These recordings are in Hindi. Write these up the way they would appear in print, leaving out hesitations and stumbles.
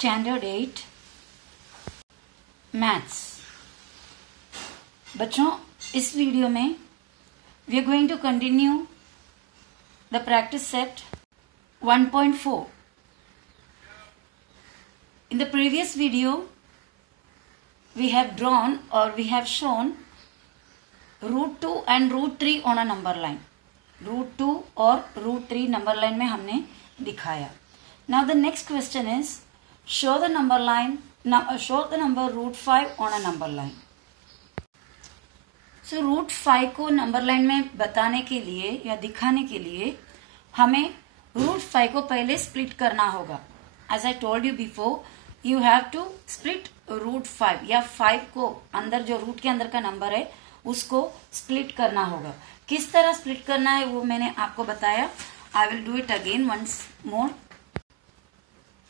Standard 8 maths. बच्चों, इस वीडियो में we are going to continue the practice set 1.4. In the previous video, we have drawn or we have shown root 2 and root 3 on a number line. root 2 और root 3 number line में हमने दिखाया. Now the next question is show the number line. Show the number root 5 on a number line. So root 5 को number line में बताने के लिए या दिखाने के लिए हमें root 5 को पहले split करना होगा. As I told you before, you have to split root 5 या 5 को अंदर जो root के अंदर का नंबर है उसको split करना होगा. किस तरह split करना है वो मैंने आपको बताया. I will do it again once more.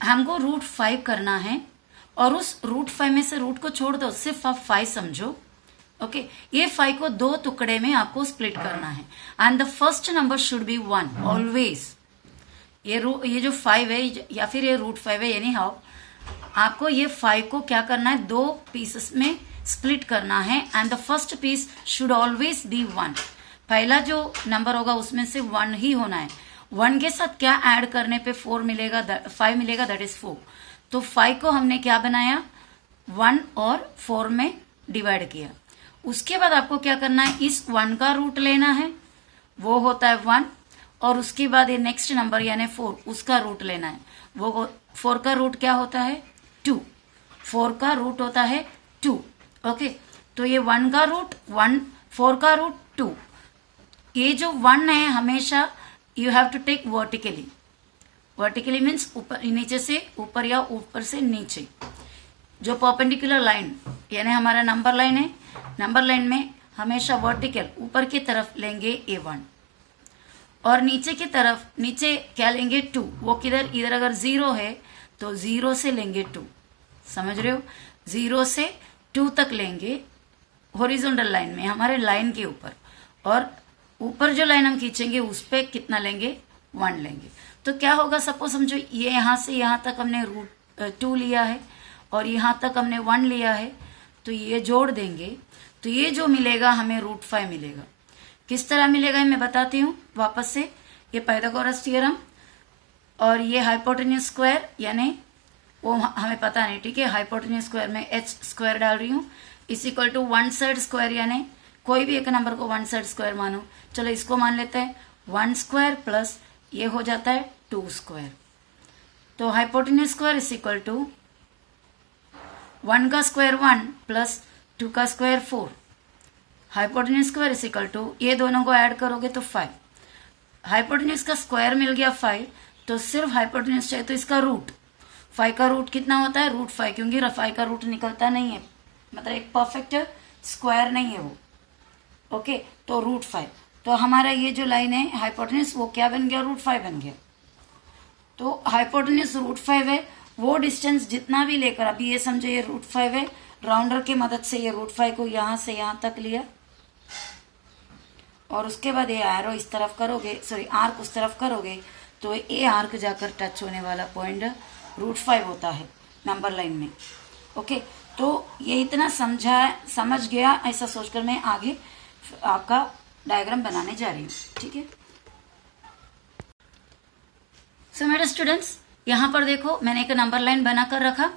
हमको root 5 करना है और उस root 5 में से root को छोड़ दो, सिर्फ आप 5 समझो. ओके, ये 5 को दो टुकड़े में आपको स्प्लिट करना है and the first number should be 1 always. ये जो 5 है या फिर ये root 5 है, यानी हाउ आपको ये 5 को क्या करना है, दो पीसेस में स्प्लिट करना है and the first piece should always be 1. पहला जो नंबर होगा उसमें से 1 ही होना है. 1 के साथ क्या ऐड करने पे 5 मिलेगा, दैट इज 4. तो 5 को हमने क्या बनाया, 1 और 4 में डिवाइड किया. उसके बाद आपको क्या करना है, इस 1 का रूट लेना है, वो होता है 1, और उसके बाद ये नेक्स्ट नंबर यानी 4 उसका रूट लेना है. वो 4 का रूट क्या होता है, 2. 4 का रूट होता है 2. ओके, तो ये 1 का रूट 1, 4 का रूट 2. ये जो 1 है हमेशा you have to take vertically. Vertically means ऊपर नीचे से ऊपर या ऊपर से नीचे. जो परपेंडिकुलर लाइन यानी हमारा नंबर लाइन है, नंबर लाइन में हमेशा वर्टिकल ऊपर की तरफ लेंगे A1 और नीचे की तरफ नीचे क्या लेंगे 2. वो किधर, इधर अगर 0 है तो 0 से लेंगे 2. समझ रहे हो, 0 से 2 तक लेंगे हॉरिजॉन्टल लाइन में, हमारे लाइन के ऊपर. और ऊपर जो लाइन हम खींचेंगे उस पर कितना लेंगे, 1 लेंगे. तो क्या होगा, सपोज समझो ये यहाँ से यहाँ तक हमने रूट 2 लिया है और यहाँ तक हमने 1 लिया है, तो ये जोड़ देंगे तो ये जो मिलेगा हमें रूट 5 मिलेगा. किस तरह मिलेगा मैं बताती हूँ वापस से. ये पाइथागोरस थ्योरम और ये हाइपोटेन्यूज स्क्वायर, यानी वो हमें पता नहीं, ठीक है. हाइपोटेन्यूज स्क्वायर में h स्क्वायर डाल रही हूँ, is equal to 1 side square, यानी कोई भी एक नंबर को 1 साइड स्क्वायर मानो. चलो इसको मान लेते हैं 1 स्क्वायर प्लस ये हो जाता है 2 स्क्वायर. तो hypotenuse square is equal to 1 का स्क्वायर 1 प्लस 2 का square 4. Hypotenuse square is equal to, ये दोनों को ऐड करोगे तो 5. हाइपोटेन्यूज का स्क्वायर मिल गया 5, तो सिर्फ हाइपोटेन्यूज चाहिए तो इसका रूट. 5 का रूट कितना होता है, रूट 5, क्योंकि 5 का रूट निकलता नहीं है, मतलब एक परफेक्ट स्क्वायर नहीं है वो. ओके, तो रूट 5. तो हमारा ये जो लाइन है हाइपोटेन्यूज वो क्या बन गया, रूट 5 बन गया. तो हाइपोटेन्यूज रूट 5 है, वो डिस्टेंस जितना भी लेकर, अभी ये समझो ये रूट 5 है, राउंडर की मदद से ये रूट 5 को यहां से यहां तक लिया और उसके बाद ये एरो इस तरफ करोगे, सॉरी आर्क उस तरफ करोगे, तो ये आर्क जाकर टच होने वाला पॉइंट रूट 5 होता है नंबर लाइन में. ओके, तो ये इतना समझ गया, ऐसा सोचकर मैं आगे आपका डायग्राम बनाने जा रही हूँ, ठीक है. सो मेरे स्टूडेंट्स, यहाँ पर देखो मैंने एक नंबर लाइन बनाकर रखा.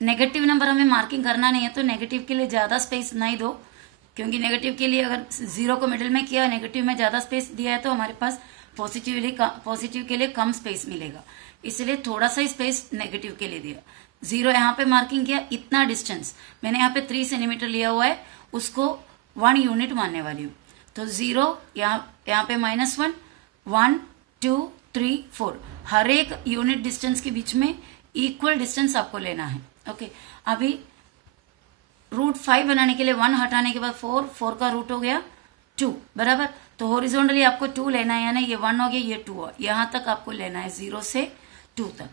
नेगेटिव नंबर हमें मार्किंग करना नहीं है, तो नेगेटिव के लिए ज्यादा स्पेस नहीं दो, क्योंकि नेगेटिव के लिए अगर 0 को मिडिल में किया, नेगेटिव में ज्यादा स्पेस दिया है तो हमारे पास पॉजिटिव के लिए कम स्पेस मिलेगा. इसलिए थोड़ा सा स्पेस नेगेटिव के लिए दिया. 0 यहाँ पे मार्किंग किया, इतना डिस्टेंस मैंने यहाँ पे 3 सेंटीमीटर लिया हुआ है, उसको 1 यूनिट मानने वाली हूँ. तो 0 यहाँ पे -1, 1 2 3 4, हर एक यूनिट डिस्टेंस के बीच में इक्वल डिस्टेंस आपको लेना है. ओके, अभी रूट 5 बनाने के लिए 1 हटाने के बाद 4 का रूट हो गया 2, बराबर. तो हॉरिजॉन्टली आपको 2 लेना है, यानी ये 1 हो गया, ये 2 हो, यहाँ तक आपको लेना है 0 से 2 तक.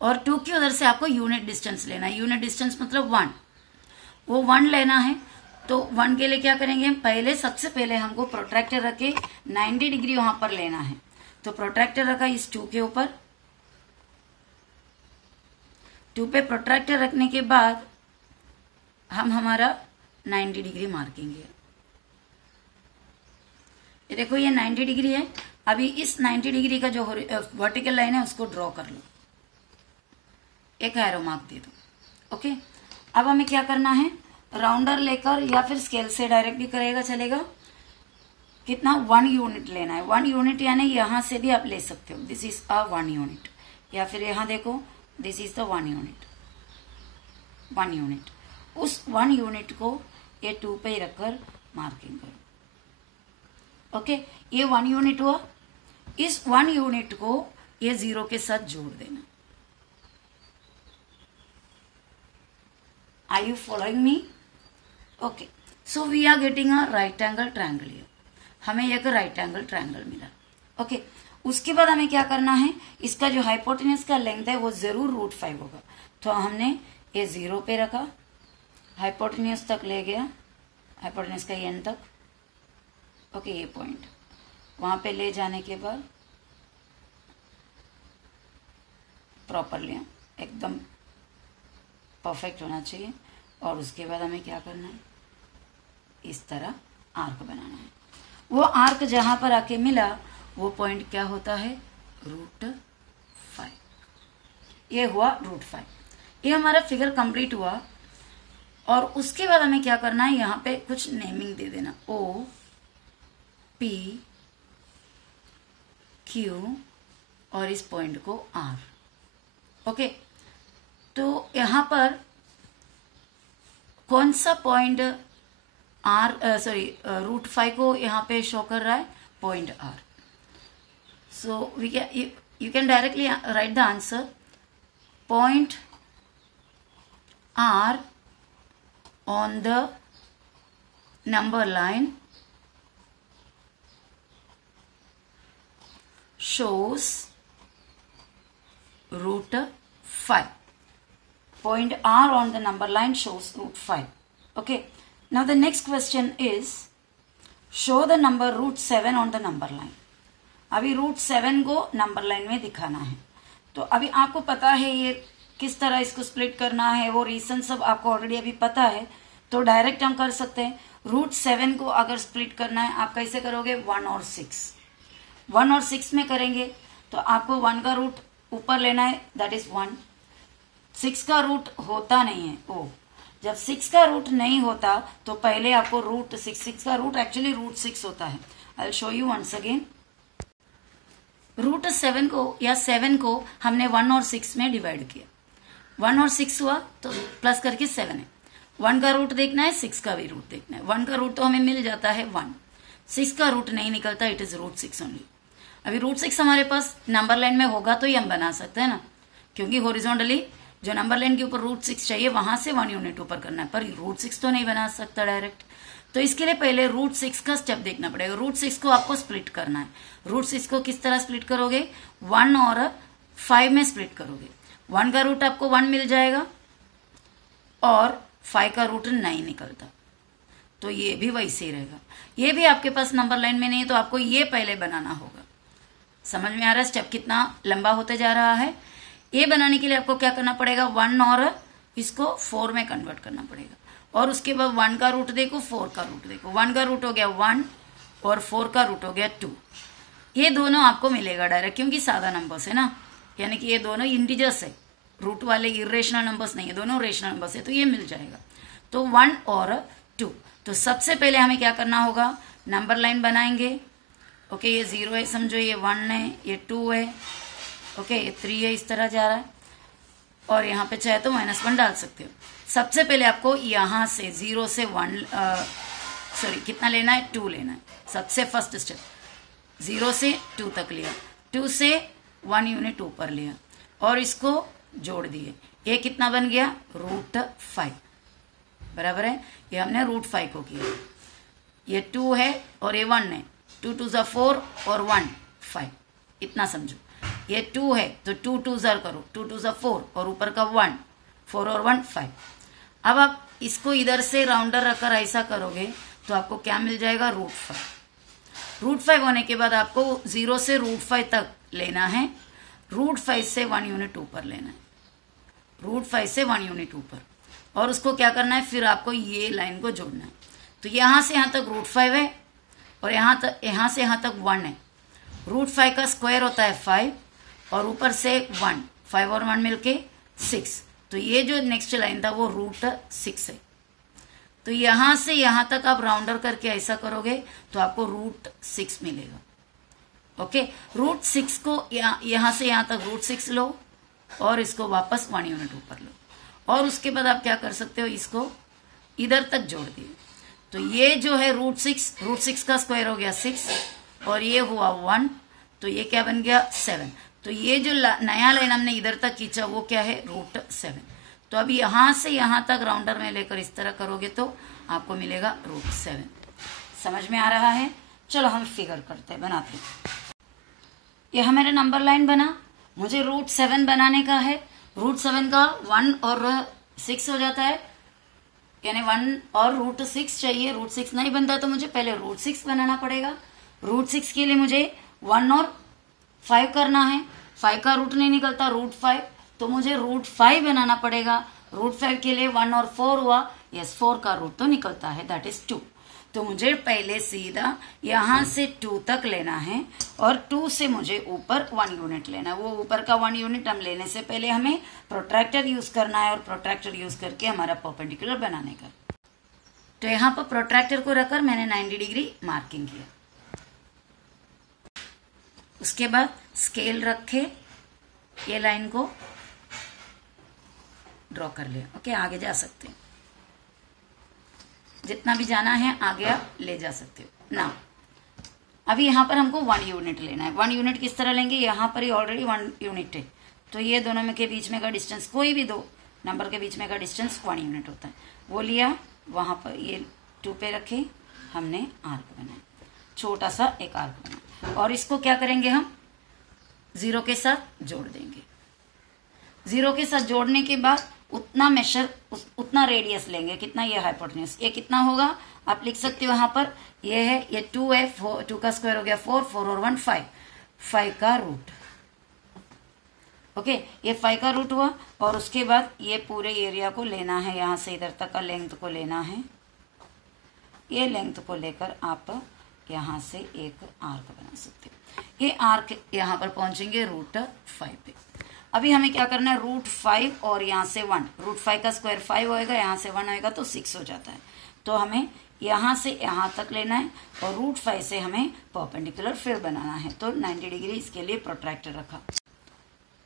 और 2 की उधर से आपको यूनिट डिस्टेंस लेना है. यूनिट डिस्टेंस मतलब 1, वो 1 लेना है. तो 1 के लिए क्या करेंगे, पहले सबसे पहले हमको प्रोट्रैक्टर रख के 90 डिग्री वहां पर लेना है. तो प्रोट्रैक्टर रखा इस 2 के ऊपर 2 पे प्रोट्रैक्टर रखने के बाद हम हमारा 90 डिग्री मार्केंगे। ये देखो ये 90 डिग्री है। अभी इस 90 डिग्री का जो वर्टिकल लाइन है उसको ड्रॉ कर लो, एक एरो मार्क दे दो। ओके, अब हमें क्या करना है, राउंडर लेकर या फिर स्केल से डायरेक्ट भी करेगा चलेगा। कितना, 1 यूनिट लेना है। 1 यूनिट यानी यहां से भी आप ले सकते हो, दिस इज अ 1 यूनिट, या फिर यहां देखो this is the 1 unit. 1 unit, उस 1 यूनिट को ये 2 पे ही रखकर मार्किंग करो। ओके, ये 1 यूनिट हुआ। इस 1 यूनिट को ये 0 के साथ जोड़ देना। Are you following me? Okay. So we are getting a right angle triangle here. हमें एक राइट एंगल ट्रायंगल मिला। ओके, उसके बाद हमें क्या करना है, इसका जो हाइपोटेन्यूज का लेंथ है वो जरूर √5 होगा। तो हमने ये 0 पे रखा, हाइपोटेन्यूज तक ले गया, हाइपोटेन्यूज का एंड तक। ओके, ये पॉइंट वहां पे ले जाने के बाद प्रॉपरली एकदम परफेक्ट होना चाहिए। और उसके बाद हमें क्या करना है, इस तरह आर्क बनाना है। वो आर्क जहां पर आके मिला वो पॉइंट क्या होता है, √5। ये हुआ √5। ये हमारा फिगर कंप्लीट हुआ। और उसके बाद हमें क्या करना है, यहाँ पे कुछ नेमिंग दे देना, O P Q और इस पॉइंट को R। ओके, तो यहां पर कौन सा पॉइंट √5 को यहाँ पे शो कर रहा है, point R। So you can directly right the answer, point R on the number line shows √5. Point R on the number line shows √5. Okay. Now the next question is, show the number √7 on the number line. अभी √7 को नंबर लाइन में दिखाना है। तो अभी आपको पता है ये किस तरह इसको स्प्लिट करना है, वो रीजन सब आपको ऑलरेडी अभी पता है। तो डायरेक्ट हम कर सकते हैं। √7 को अगर स्प्लिट करना है आप कैसे करोगे, 1 और 6। 1 और 6 में करेंगे तो आपको 1 का रूट ऊपर लेना है, दैट इज 1। 6 का रूट होता नहीं है, ओ जब 6 का रूट नहीं होता तो पहले आपको √6 का रूट एक्चुअली √6 होता है। I will show you once again. √7 को या 7 को हमने 1 और 6 में डिवाइड किया। 1 और 6 हुआ तो प्लस करके 7 है। 1 का रूट देखना है, 6 का भी रूट देखना है। 1 का रूट तो हमें मिल जाता है 1, 6 का रूट नहीं निकलता, इट इज √6 ओनली। अभी √6 हमारे पास नंबर लाइन में होगा तो ये हम बना सकते हैं ना, क्योंकि हॉरिजॉन्टली जो नंबर लाइन के ऊपर √6 चाहिए वहां से 1 यूनिट ऊपर करना है, पर √6 तो नहीं बना सकता डायरेक्ट। तो इसके लिए पहले √6 का स्टेप देखना पड़ेगा। √6 को आपको स्प्लिट करना है। √6 को किस तरह स्प्लिट करोगे, 1 और 5 में स्प्लिट करोगे। 1 का रूट आपको 1 मिल जाएगा और 5 का रूट नहीं निकलता, तो ये भी वैसे ही रहेगा। ये भी आपके पास नंबर लाइन में नहीं है तो आपको ये पहले बनाना होगा। समझ में आ रहा है स्टेप कितना लंबा होते जा रहा है। ये बनाने के लिए आपको क्या करना पड़ेगा, 1 और इसको 4 में कन्वर्ट करना पड़ेगा। और उसके बाद 1 का रूट देखो, 4 का रूट देखो। 1 का रूट हो गया 1 और 4 का रूट हो गया 2। ये दोनों आपको मिलेगा डायरेक्ट, क्योंकि सादा नंबर्स है ना, यानी कि ये दोनों इंटीजर्स है, रूट वाले इरेशनल नंबर्स नहीं है, दोनों रेशनल नंबर्स है, तो ये मिल जाएगा। तो 1 और 2। तो सबसे पहले हमें क्या करना होगा, नंबर लाइन बनाएंगे। ओके, ये 0 है समझो, ये 1 है, ये 2 है, ओके, ये 3 है, इस तरह जा रहा है। और यहाँ पे चाहे तो -1 डाल सकते हो। सबसे पहले आपको यहाँ से 0 से 1 कितना लेना है, 2 लेना है। सबसे फर्स्ट स्टेप 0 से 2 तक लिया, 2 से 1 यूनिट ऊपर लिया और इसको जोड़ दिए। ये कितना बन गया, √5, बराबर है। ये हमने √5 को किया। ये 2 है और ये 1 है, 2 2 ज़ा 4 और 1 5, इतना समझो। ये 2 है तो 2 2 ज़ा करो, 2 2 ज़ा 4 और ऊपर का 1, 4 और 1 5। अब आप इसको इधर से राउंडर रखकर ऐसा करोगे तो आपको क्या मिल जाएगा, √5। √5 होने के बाद आपको 0 से √5 तक लेना है, √5 से 1 यूनिट ऊपर लेना है। रूट 5 से 1 यूनिट ऊपर, और उसको क्या करना है, फिर आपको ये लाइन को जोड़ना है। तो यहाँ से यहाँ तक रूट 5 है और यहाँ से यहाँ तक 1 है। रूट 5 का स्क्वायर होता है 5 और ऊपर से 1, 5 और 1 मिलके 6। तो ये जो नेक्स्ट लाइन था वो रूट 6 है। तो यहाँ से यहाँ तक आप राउंडर करके ऐसा करोगे तो आपको रूट 6 मिलेगा। ओके, रूट 6 को यहाँ से यहाँ तक रूट 6 लो और इसको वापस 1 यूनिट ऊपर लो, और उसके बाद आप क्या कर सकते हो, इसको इधर तक जोड़ दिए। तो ये जो है रूट 6 का स्क्वायर हो गया 6 और ये हुआ 1, तो ये क्या बन गया 7। तो ये जो नया लाइन हमने इधर तक खींचा वो क्या है, रूट 7। तो अब यहाँ से यहाँ तक राउंडर में लेकर इस तरह करोगे तो आपको मिलेगा रूट 7। समझ में आ रहा है? चलो हम फिगर करते हैं, बनाते हैं। यह मेरा नंबर लाइन बना, मुझे रूट 7 बनाने का है। रूट 7 का 1 और 6 हो जाता है, यानी 1 और रूट 6 चाहिए। रूट 6 नहीं बनता तो मुझे पहले रूट 6 बनाना पड़ेगा। रूट 6 के लिए मुझे 1 और 5 करना है, 5 का रूट नहीं निकलता, रूट 5, तो मुझे रूट 5 बनाना पड़ेगा। रूट 5 के लिए 1 और 4 हुआ, यस 4 का रूट तो निकलता है, दैट इज 2। तो मुझे पहले सीधा यहाँ से 2 तक लेना है और 2 से मुझे ऊपर 1 यूनिट लेना है। वो ऊपर का 1 यूनिट हम लेने से पहले हमें प्रोट्रैक्टर यूज करना है और प्रोट्रैक्टर यूज करके हमारा परपेंडिकुलर बनाने का। तो यहाँ पर प्रोट्रैक्टर को रखकर मैंने 90 डिग्री मार्किंग किया। उसके बाद स्केल रखे ये लाइन को ड्रॉ कर लिया। ओके, आगे जा सकते हैं, जितना भी जाना है आगे आप ले जा सकते हो ना। अभी यहाँ पर हमको 1 यूनिट लेना है। 1 यूनिट किस तरह लेंगे, यहाँ पर ही ऑलरेडी 1 यूनिट है, तो ये दोनों में के बीच में का डिस्टेंस, कोई भी 2 नंबर के बीच में का डिस्टेंस 1 यूनिट होता है, वो लिया। वहाँ पर ये 2 पे रखे, हमने आर्क बनाया, छोटा सा एक आर्क बना, और इसको क्या करेंगे, हम 0 के साथ जोड़ देंगे। 0 के साथ जोड़ने के बाद उतना मेशर, उतना रेडियस लेंगे। कितना, ये हाइपोटेन्यूज, ये कितना होगा आप लिख सकते हो यहाँ पर, ये है, ये 2 है, 2 का स्क्वायर हो गया 4, 4 और 1 5, 5 का रूट। ओके, ये 5 का रूट हुआ, और उसके बाद ये पूरे एरिया को लेना है, यहाँ से इधर तक का लेंथ को लेना है। ये लेंथ को लेकर आप यहाँ से एक आर्क बना सकते हो। ये आर्क यहाँ पर पहुंचेंगे रूट 5 पे। अभी हमें क्या करना है, रूट 5 और यहाँ से 1, रूट 5 का स्क्वायर 5 होएगा, यहाँ से 1 होएगा तो 6 हो जाता है। तो हमें यहाँ से यहाँ तक लेना है और रूट 5 से हमें परपेंडिकुलर फिर बनाना है। तो 90 डिग्री इसके लिए प्रोट्रैक्टर रखा।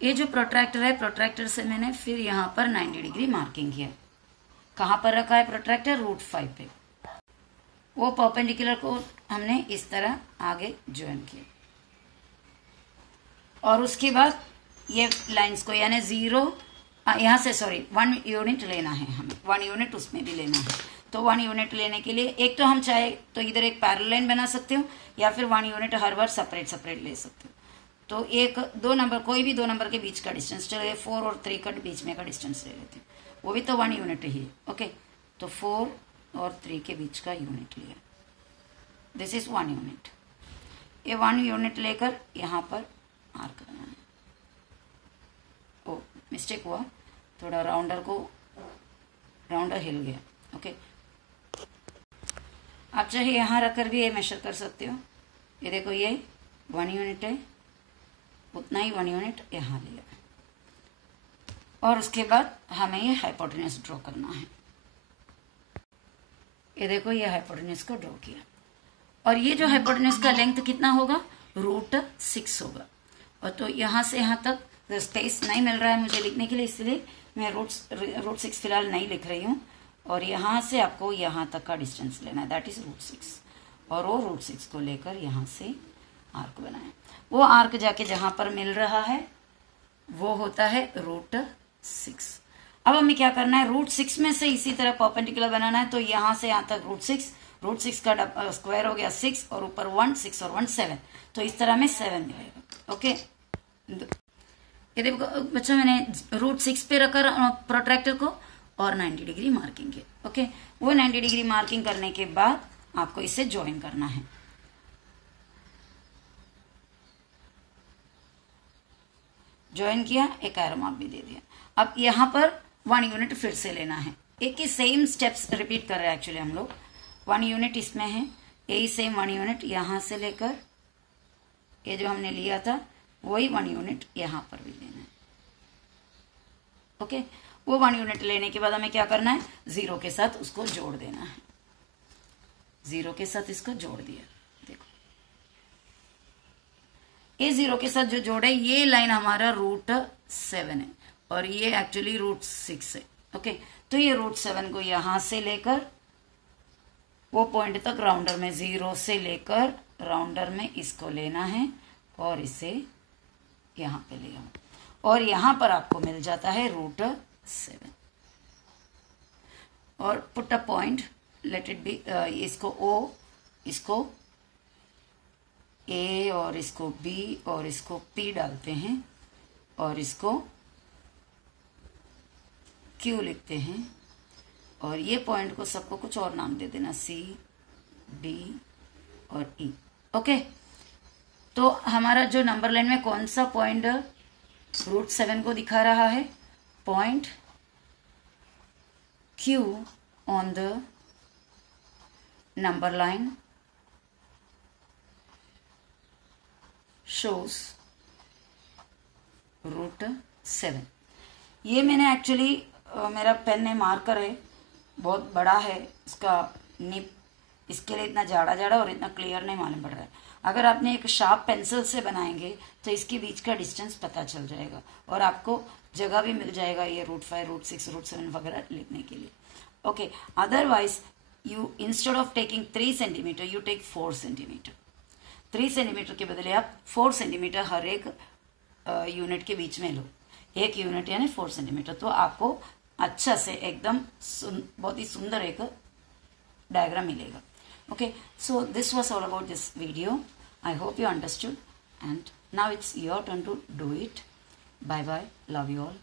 ये जो प्रोट्रैक्टर है, प्रोट्रैक्टर से मैंने फिर यहाँ पर 90 डिग्री मार्किंग किया। कहाँ पर रखा है प्रोट्रैक्टर, रूट 5 पे। वो परपेंडिकुलर को हमने इस तरह आगे ज्वाइन किया, और उसके बाद ये लाइंस को, यानी 0 यहाँ से 1 यूनिट लेना है हमें, 1 यूनिट उसमें भी लेना है। तो 1 यूनिट लेने के लिए एक तो हम चाहे तो इधर एक पैरेलल लाइन बना सकते हो, या फिर 1 यूनिट हर बार सेपरेट ले सकते हो। तो एक 2 नंबर, कोई भी 2 नंबर के बीच का डिस्टेंस, चलिए 4 और 3 का बीच में का डिस्टेंस ले लेते हैं, वो भी तो 1 यूनिट ही है। ओके, तो 4 और 3 के बीच का यूनिट लिया, दिस इज 1 यूनिट। ये 1 यूनिट लेकर यहाँ पर आर्क बनाना है। ओ, मिस्टेक हुआ, थोड़ा राउंडर हिल गया। ओके, आप चाहे यहाँ रखकर भी ये मेजर कर सकते हो। ये देखो, ये 1 यूनिट है, उतना ही 1 यूनिट यहाँ लिया, और उसके बाद हमें ये हाइपोटेन्यूज ड्रॉ करना है। ये देखो, ये हाइपोटेन्यूज को ड्रॉ किया, और ये जो हाइपोटेन्यूज का लेंथ कितना होगा, रूट 6 होगा। और तो यहाँ से यहाँ तक स्पेस नहीं मिल रहा है मुझे लिखने के लिए, इसलिए मैं रूट 6 फिलहाल नहीं लिख रही हूँ। और यहाँ से आपको यहाँ तक का डिस्टेंस लेना है, दैट इज रूट 6, और वो रूट 6 को लेकर यहाँ से आर्क बनाए। वो आर्क जाके जहाँ पर मिल रहा है वो होता है रूट 6। अब हमें क्या करना है, रूट 6 में से इसी तरह परपेंडिकुलर बनाना है। तो यहाँ से यहाँ तक रूट 6 का स्क्वायर हो गया 6, और ऊपर 1, 6 और 1 7, तो इस तरह में 7 मिलेगा। ओके, ये देखो बच्चों, मैंने रूट 6 पे रखा प्रोट्रैक्टर को और 90 डिग्री मार्किंग की। ओके, वो 90 डिग्री मार्किंग करने के बाद आपको इसे ज्वाइन करना है। ज्वाइन किया, एक एरो मार्क भी दे दिया। अब यहाँ पर 1 यूनिट फिर से लेना है। एक ही सेम स्टेप्स रिपीट कर रहे हैं एक्चुअली हम लोग। 1 यूनिट इसमें है, यही सेम 1 यूनिट यहाँ से लेकर ये जो हमने लिया था वही 1 यूनिट यहाँ पर भी लेना है। ओके, वो 1 यूनिट लेने के बाद हमें क्या करना है, 0 के साथ उसको जोड़ देना है। 0 के साथ इसको जोड़ दिया, देखो ये 0 के साथ जो जोड़े, ये लाइन हमारा √7 है और ये एक्चुअली √6 है। ओके, तो ये √7 को यहां से लेकर वो पॉइंट तक राउंडर में 0 से लेकर राउंडर में इसको लेना है और इसे यहां पे ले आओ और यहां पर आपको मिल जाता है √7 और put a point, let it be, इसको O, इसको A और इसको B और इसको P डालते हैं और इसको Q लिखते हैं और ये पॉइंट को सबको कुछ और नाम दे देना, C, D और E। ओके, तो हमारा जो नंबर लाइन में कौन सा पॉइंट √7 को दिखा रहा है, point Q on the number line shows √7। ये मैंने एक्चुअली मेरा पेन है, मार्कर है, बहुत बड़ा है इसका निब, इसके लिए इतना जाड़ा जाड़ा और इतना क्लियर नहीं मालूम पड़ रहा है। अगर आपने एक शार्प पेंसिल से बनाएंगे तो इसके बीच का डिस्टेंस पता चल जाएगा और आपको जगह भी मिल जाएगा ये √5, √6, √7 वगैरह लिखने के लिए। Okay, otherwise you instead of taking 3 centimeter you take 4 centimeter। 3 centimeter के बदले आप 4 centimeter हर एक यूनिट के बीच में लो, एक यूनिट यानी 4 centimeter, तो आपको अच्छा से एकदम बहुत ही सुंदर एक डायग्राम मिलेगा। Okay, so this was all about this video. I hope you understood and now it's your turn to do it. Bye bye, love you all.